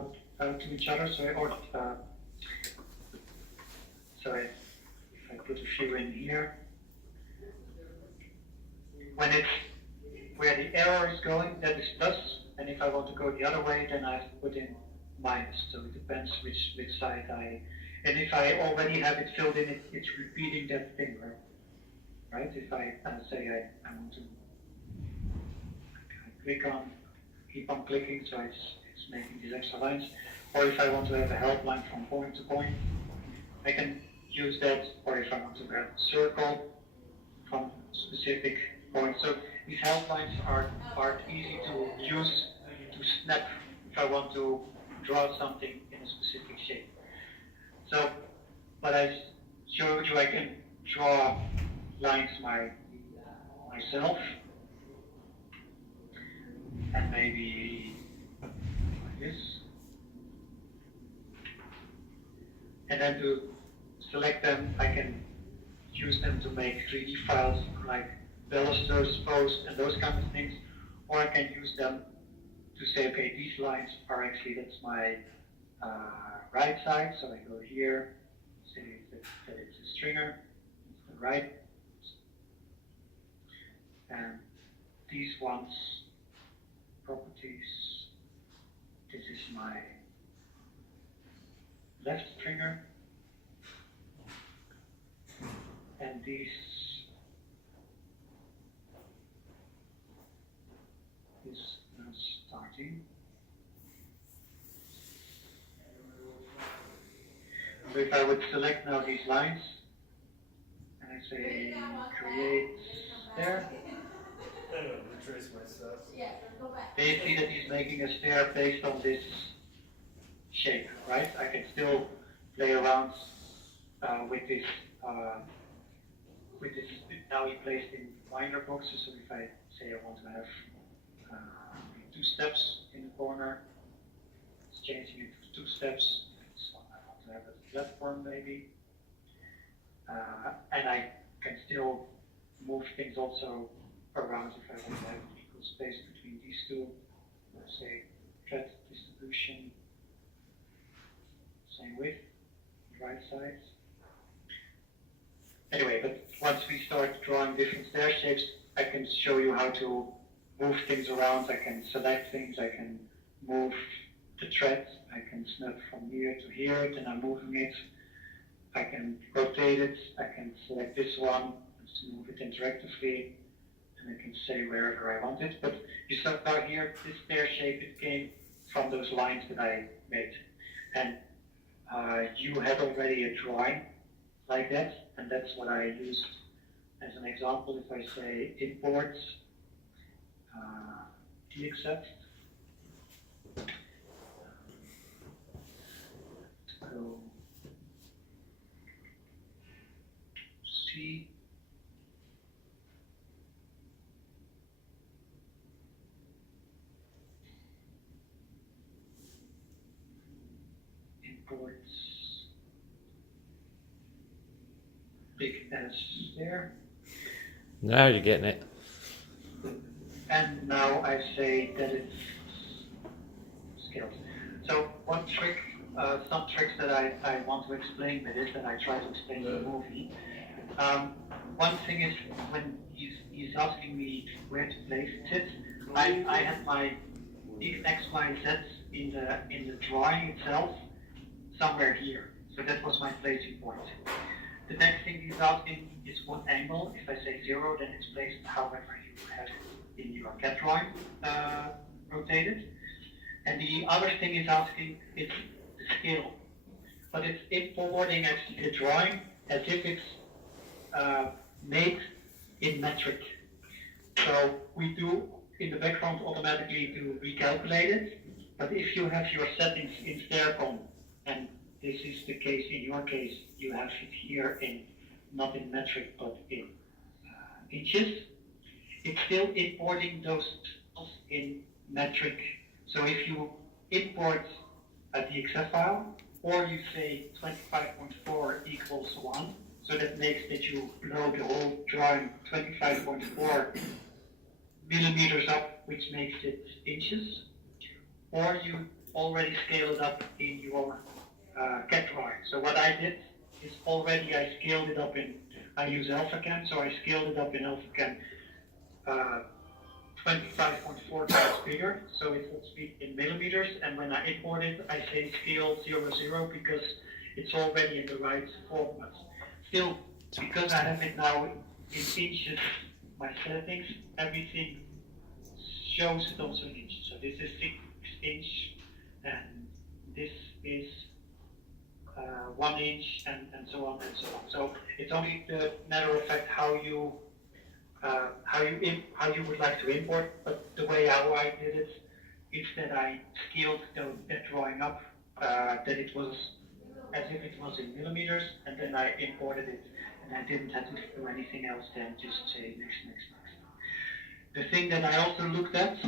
to each other. Sorry, if I put a few in here. When it's where the arrow is going, that is plus, and if I want to go the other way, then I have to put in minus. So it depends which side and if I already have it filled in, it's repeating that thing, right? If I say I want to keep on clicking, so it's making these extra lines. Or if I want to have a help line from point to point, I can use that. Or if I want to have a circle from specific points. So these help lines are easy to use to snap if I want to draw something in a specific shape. So what I showed you, I can draw lines myself, and maybe like this. And then to select them, I can use them to make 3D files like balusters, posts, and those kinds of things. Or I can use them to say, okay, these lines are actually, that's my right side. So I go here, say that it's a stringer, it's the right. And these ones, properties, this is my left stringer. And these is now starting. So if I would select now these lines, and I say create stair, retrace my steps. they see that he's making a stair based on this shape, right? I can still play around with this. Now he placed in binder boxes, so if I say I want to have 2 steps in the corner, it's changing it to 2 steps. So I want to have a platform maybe. And I can still move things also around if I want to have equal space between these two. Let's say thread distribution, same width, right sides. Anyway, but once we start drawing different stair shapes, I can show you how to move things around. I can select things, I can move the thread, I can snap from here to here, then I'm moving it. I can rotate it, I can select this one, let's move it interactively, and I can say wherever I want it. But you saw here, this stair shape, it came from those lines that I made. And you had already a drawing like that, and that's what I used as an example. If I say import daccept, go C, imports big S there. Now you're getting it. And now I say that it's scaled. So one trick, some tricks that I want to explain with it, that I try to explain in the movie. One thing is when he's asking me where to place it, I had my X, Y, Z in the drawing itself somewhere here. So that was my placing point. The next thing he's asking is what angle. If I say 0, then it's placed however you have it in your CAD drawing rotated. And the other thing he's asking is the scale. But it's importing actually the drawing as if it's made in metric. So we do in the background automatically to recalculate it. But if you have your settings in Staircon, and this is the case in your case, you have it here in not in metric but in inches. It's still importing those in metric. So if you import a DXF file, or you say 25.4 equals 1, so that makes that you blow the whole drawing 25.4 millimeters up, which makes it inches. Or you already scale it up in your CAD drawing. So what I did is already I scaled it up in, I use AlphaCam, so I scaled it up in AlphaCam 25.4 times bigger, so it will speak in millimeters, and when I import it, I say scale 00 because it's already in the right format. Still, because I have it now in inches, my settings, everything shows it also in inches. So this is 6 inch, and this is 1 inch, and so on and so on. So it's only the matter of fact how you would like to import, but the way how I did it is that I scaled that drawing up that it was as if it was in millimeters, and then I imported it, and I didn't have to do anything else than just say next, next, next. The thing that I also looked at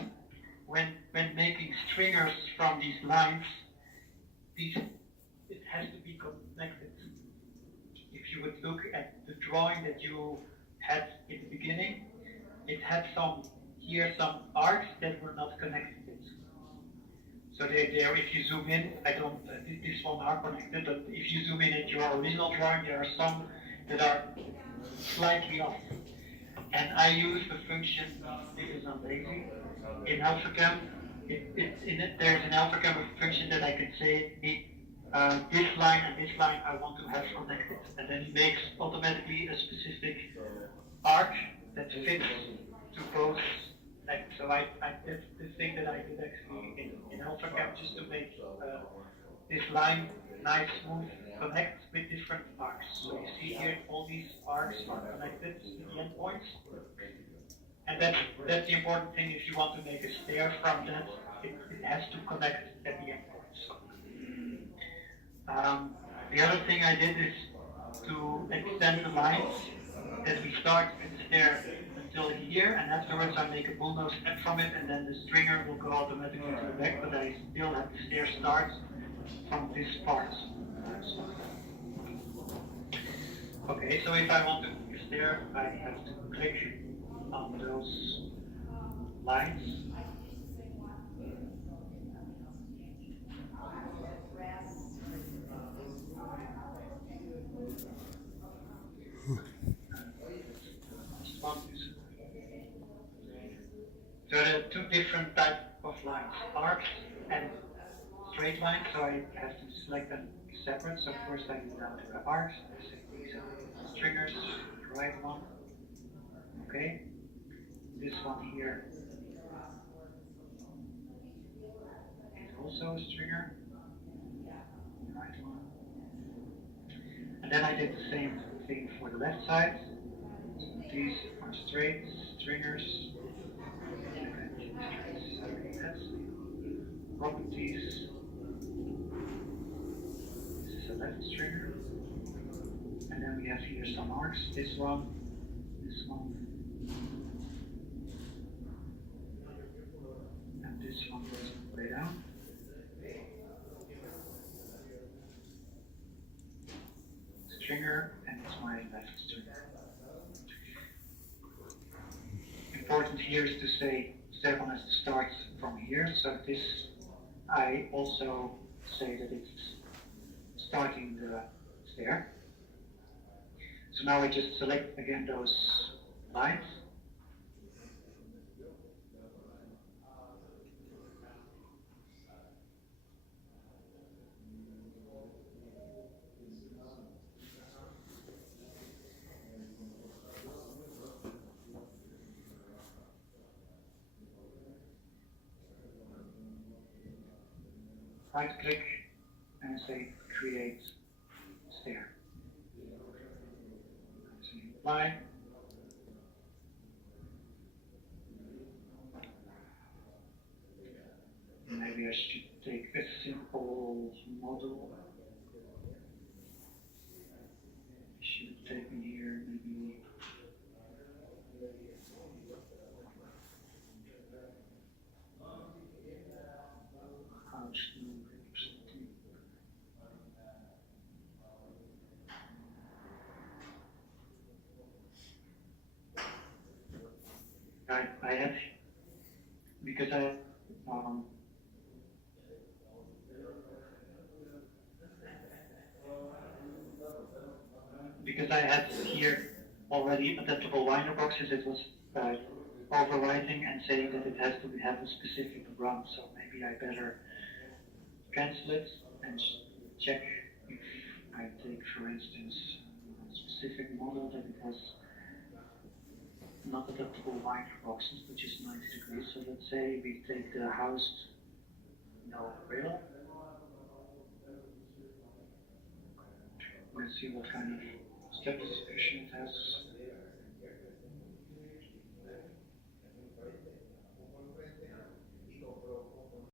when making stringers from these lines, it has to be connected. If you would look at the drawing that you had in the beginning, it had some arcs that were not connected. So there, if you zoom in, this one are connected, but if you zoom in at your original drawing, there are some that are slightly off. And I use the function, because I'm lazy, in AlphaCam, there's an AlphaCam function that I can say, this line and this line I want to have connected. And then it makes automatically a specific arc that fits to both. So that's the thing that I did actually in AlphaCam, just to make this line nice, smooth, connect with different arcs. So you see here, all these arcs are connected to the endpoints. And that's the important thing. If you want to make a stair from that, it has to connect at the endpoints. The other thing I did is to extend the lines that we start with the stair until here, and afterwards I make a bullnose step from it, and then the stringer will go automatically to the back, but I still have the stair start from this part. Okay, so if I want to make a stair, I have to click on those lines. So there are two different types of lines, arcs and straight lines, so I have to select them separate. So first I go down to the arcs, I say these are stringers, the right one. Okay, this one here is also a stringer, the right one. And then I did the same thing for the left side. These are straight stringers. Properties. This is a left stringer. And then we have here some arcs. This one, and this one goes all the way down. Stringer, and it's my left stringer. Important here is to say Staircon has to start from here, so this I also say that it's starting the stair. So now I just select again those lines. Right click and say create stair. So you apply. Maybe I should take a simple model. It should take me here maybe. I have, because I because I had here already adaptable liner boxes, it was overwriting and saying that it has to have a specific run, so maybe I better cancel it and check if I take, for instance, a specific model that it has not adaptable liner boxes, which is 90 degrees. So let's say we take the housed no rail. Let's see what kind of step distribution it has.